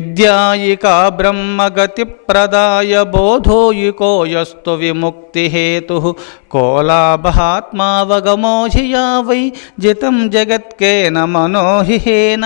విద్యాయికా బ్రహ్మగతి ప్రదాయ బోధోయికో యస్తు విముక్తి హేతు కోలాభాత్మావగమోధియా వై జితం జగత్కేన మనోహిహేన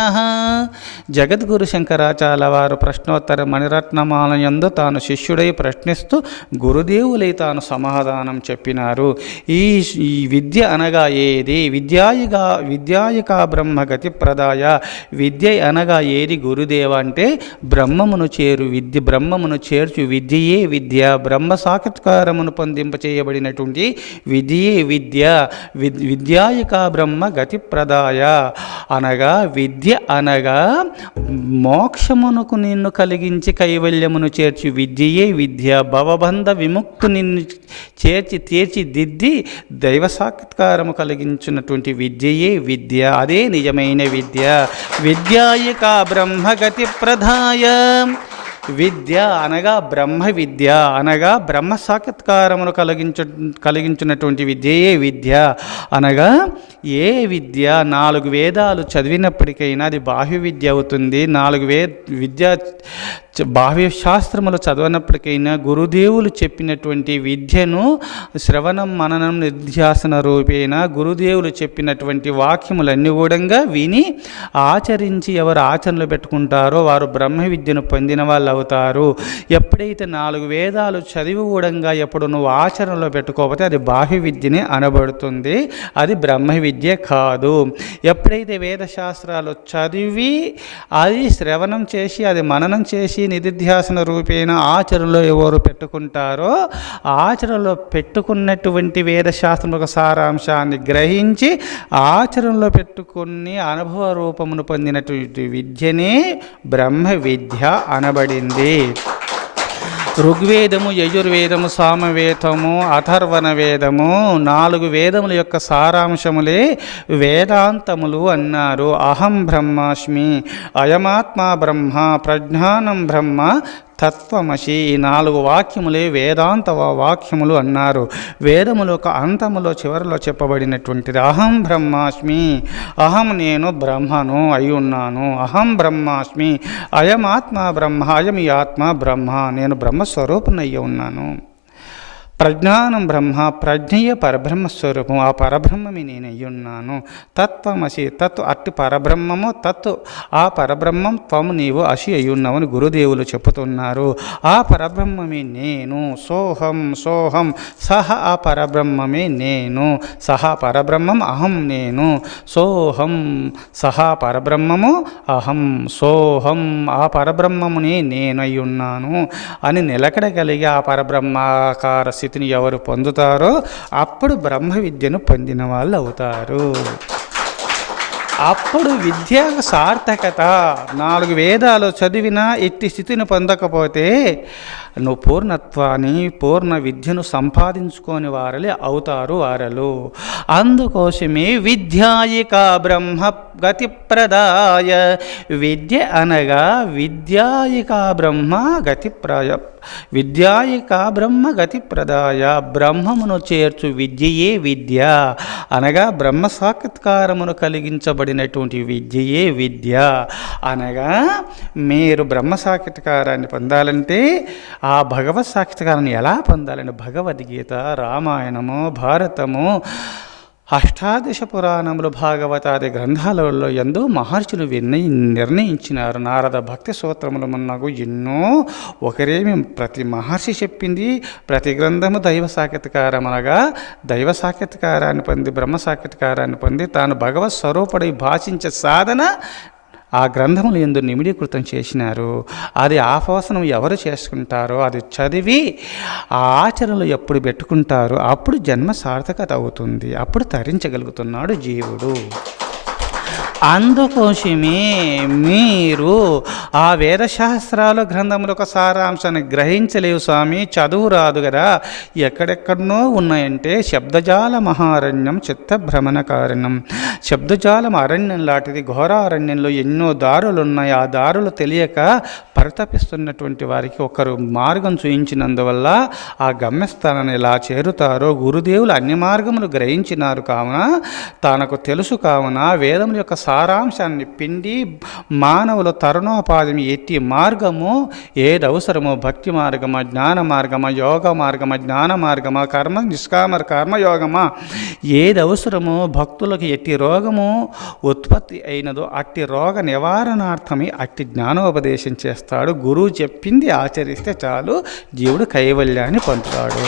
జగద్గురు శంకరాచార్య వారు ప్రశ్నోత్తర మణిరత్నమాలయందు తాను శిష్యుడై ప్రశ్నిస్తూ గురుదేవులై తాను సమాధానం చెప్పినారు. ఈ ఈ విద్య అనగా ఏది? విద్యాయిగా విద్యాయికా బ్రహ్మగతి ప్రదాయ విద్య అనగా ఏది గురుదేవ అంటే బ్రహ్మమును చేరు విద్య బ్రహ్మమును చేర్చు విద్యయే విద్య. బ్రహ్మ సాక్షాత్కారమును పొందింప చేయబడినటువంటి విద్యయే విద్య. విద్ విద్యాయికా బ్రహ్మ గతి ప్రదాయ అనగా విద్య అనగా మోక్షమునకు నిన్ను కలిగించి కైవల్యమును చేర్చి విద్యయే విద్య. భవబంధ విముక్తు నిన్ను చేర్చి తీర్చిదిద్ది దైవ సాక్షాత్కారము కలిగించినటువంటి విద్యయే విద్య. అదే నిజమైన విద్య. విద్యాయిక బ్రహ్మగతి ప్రధాయ విద్య అనగా బ్రహ్మ విద్య అనగా బ్రహ్మ సాక్షాత్కారమును కలిగించ కలిగించినటువంటి విద్యయే విద్య? అనగా ఏ విద్య? నాలుగు వేదాలు చదివినప్పటికైనా అది బాహ్య విద్య అవుతుంది. నాలుగు వే విద్య చ- బాహ్య శాస్త్రములు చదవనప్పటికైనా గురుదేవులు చెప్పినటువంటి విద్యను శ్రవణం మననం నిధ్యాసన రూపేణ గురుదేవులు చెప్పినటువంటి వాక్యములన్నీ కూడా విని ఆచరించి ఎవరు ఆచరణలు పెట్టుకుంటారో వారు బ్రహ్మ విద్యను పొందిన వాళ్ళు అవుతారు. ఎప్పుడైతే నాలుగు వేదాలు చదివి కూడా ఎప్పుడు నువ్వు ఆచరణలో పెట్టుకోకపోతే అది బాహ్య విద్యనే అనబడుతుంది. అది బ్రహ్మ విద్య కాదు. ఎప్పుడైతే వేదశాస్త్రాలు చదివి అది శ్రవణం చేసి అది మననం చేసి నిధిధ్యాసన రూపేణ ఆచరణలో ఎవరు పెట్టుకుంటారో ఆచరణలో పెట్టుకున్నటువంటి వేదశాస్త్రం యొక్క సారాంశాన్ని గ్రహించి ఆచరణలో పెట్టుకుని అనుభవ రూపమును పొందినటువంటి విద్యనే బ్రహ్మ విద్య అనబడింది. ఋగ్వేదము యజుర్వేదము సామవేదము అథర్వణ వేదము నాలుగు వేదముల యొక్క సారాంశములే వేదాంతములు అన్నారు. అహం బ్రహ్మాస్మి అయమాత్మ బ్రహ్మ ప్రజ్ఞానం బ్రహ్మ తత్వమసి ఈ నాలుగు వాక్యములే వేదాంత వాక్యములు అన్నారు. వేదముల యొక్క అంతములో చివరిలో చెప్పబడినటువంటిది. అహం బ్రహ్మాస్మి అహం నేను బ్రహ్మను అయి ఉన్నాను. అహం బ్రహ్మాస్మి అయం ఆత్మ బ్రహ్మ అయం ఈ ఆత్మ బ్రహ్మ నేను బ్రహ్మస్వరూపునయ్యి ఉన్నాను. ప్రజ్ఞానం బ్రహ్మ ప్రజ్ఞయ పరబ్రహ్మస్వరూపం ఆ పరబ్రహ్మమి నేను అయ్యున్నాను. తత్వమసి తత్వ అట్టి పరబ్రహ్మము తత్వ ఆ పరబ్రహ్మం త్వము నీవు అసి అయ్యున్నావని గురుదేవులు చెబుతున్నారు ఆ పరబ్రహ్మమే నేను. సోహం సోహం. సహ ఆ పరబ్రహ్మమే నేను. సహ పరబ్రహ్మం అహం నేను. సోహం సహ పరబ్రహ్మము అహం. సోహం ఆ పరబ్రహ్మమునే నేనయ్యున్నాను అని నిలకడగలిగి ఆ పరబ్రహ్మాకార స్థితిని ఎవరు పొందుతారో అప్పుడు బ్రహ్మ విద్యను పొందిన వాళ్ళు అవుతారు. అప్పుడు విద్య సార్థకత. నాలుగు వేదాలు చదివినా ఎట్టి స్థితిని పొందకపోతే నువ్వు పూర్ణత్వాన్ని పూర్ణ విద్యను సంపాదించుకొని వారలే అవుతారు వారలు. అందుకోసమే విద్యాయిక బ్రహ్మ గతి ప్రదాయ విద్య అనగా విద్యాయిక బ్రహ్మ గతి ప్రయ విద్యాయిక బ్రహ్మ గతి ప్రదాయ బ్రహ్మమును చేర్చు విద్యయే విద్య. అనగా బ్రహ్మ సాక్షాత్కారమును కలిగించబడినటువంటి విద్యయే విద్య. అనగా మీరు బ్రహ్మ సాక్షాత్కారాన్ని పొందాలంటే ఆ భగవత్ సాక్షాత్కారాన్ని ఎలా పొందాలని? భగవద్గీత రామాయణము భారతము అష్టాదశ పురాణములు భాగవతాది గ్రంథాలలో ఎందో మహర్షులు నిర్ణయి నిర్ణయించినారు. నారద భక్తి సూత్రములు మున్నగు ఎన్నో ఒకరేమి ప్రతి మహర్షి చెప్పింది ప్రతి గ్రంథము దైవ సాక్షాత్కారం అనగా దైవ సాక్షాత్కారాన్ని పొంది బ్రహ్మ సాక్షాత్కారాన్ని పొంది తాను భగవత్ స్వరూపుడై భాషించే సాధన ఆ గ్రంథములు ఎందు నిమిడీకృతం చేసినారు అది ఆపోసనం ఎవరు చేసుకుంటారో అది చదివి ఆ ఆచరణలు ఎప్పుడు పెట్టుకుంటారో అప్పుడు జన్మ సార్థకత అవుతుంది అప్పుడు తరించగలుగుతున్నాడు జీవుడు. అందుకోసమే మీరు ఆ వేదశాస్త్రాల గ్రంథముల ఒక సారాంశాన్ని గ్రహించలేవు స్వామి. చదువు రాదు కదా. ఎక్కడెక్కడనో ఉన్నాయంటే శబ్దజాల మహారణ్యం చిత్తభ్రమణ కారణం. శబ్దజాలం అరణ్యం లాంటిది ఘోర అరణ్యంలో ఎన్నో దారులు ఉన్నాయి. ఆ దారులు తెలియక పరితపిస్తున్నటువంటి వారికి ఒకరు మార్గం చూయించినందువల్ల ఆ గమ్యస్థానాన్ని ఎలా చేరుతారో గురుదేవులు అన్ని మార్గములు గ్రహించినారు కావున తనకు తెలుసు కావున వేదముల యొక్క సారాంశాన్ని పిండి మానవుల తరుణోపాధిని ఎట్టి మార్గము ఏదవసరమో భక్తి మార్గమా జ్ఞాన మార్గమా యోగ మార్గమా జ్ఞాన మార్గమా కర్మ నిష్కామ కర్మయోగమా ఏది అవసరమో భక్తులకు ఎట్టి రోగము ఉత్పత్తి అయినదో అట్టి రోగ నివారణార్థమే అట్టి జ్ఞానోపదేశం చేస్తాడు. గురువు చెప్పింది ఆచరిస్తే చాలు జీవుడు కైవల్యాన్ని పొందుతాడు.